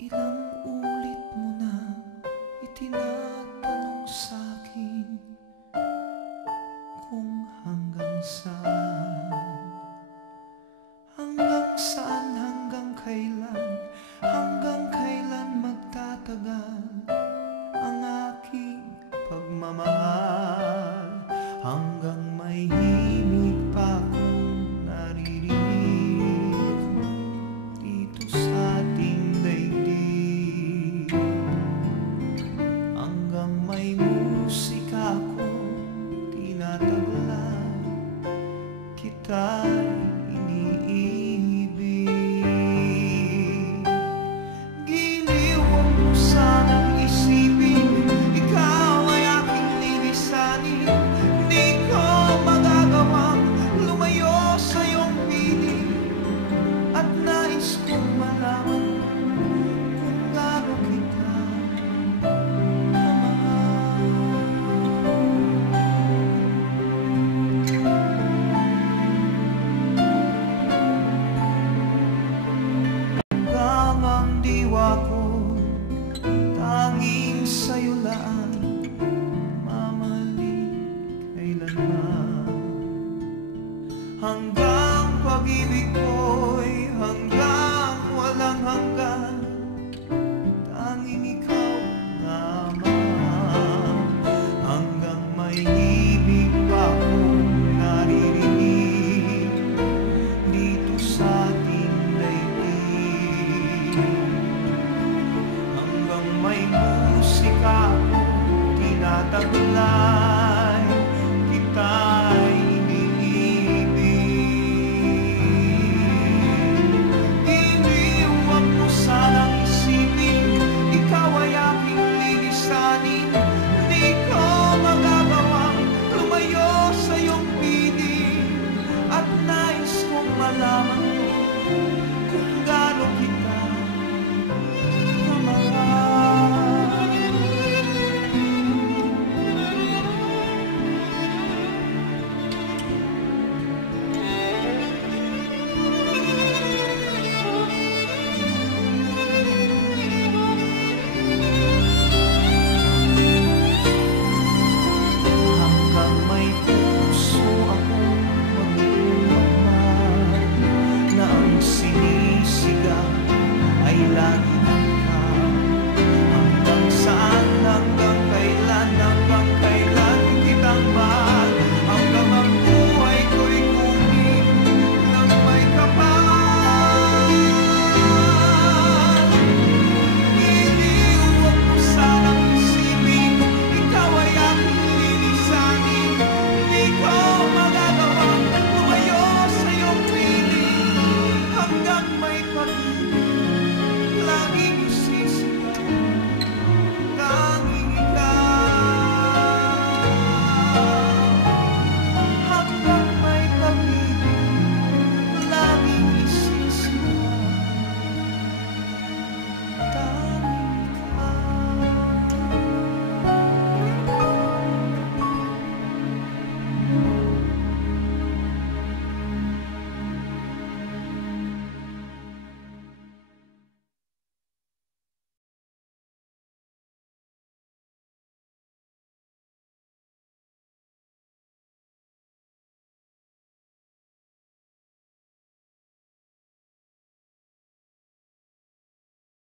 Ilang ulit mo na itinatanong sa'kin kung hanggang saan, hanggang kailan magtatagal ang aking pagmamahal, hanggang may himig pa akong naririnig dito sa ating daigdig, hanggang may musika akong tinataglay, kita'y iniibig. Giliw mo sanang isipin, ikaw ay aking lilisanin. Di ko magagawang lumayo sa iyong piling, at nais kong malaman kung gaano kita kamahal. Hanggang ang diwa ko tanging sa'yo lang mamalik kailanman, hanggang pag-ibig ko'y hanggang walang hanggan, tanging ikaw lamang, hanggang may ibig pa akong naririnig dito sa ating daigdig, hanggang may musika akong tinataglay, kita'y iniibig. Iniwan mo sanang isipin, ikaw ay aking lilisanin. Di ko magagawang lumayo sa iyong piling, at nais kong malaman mo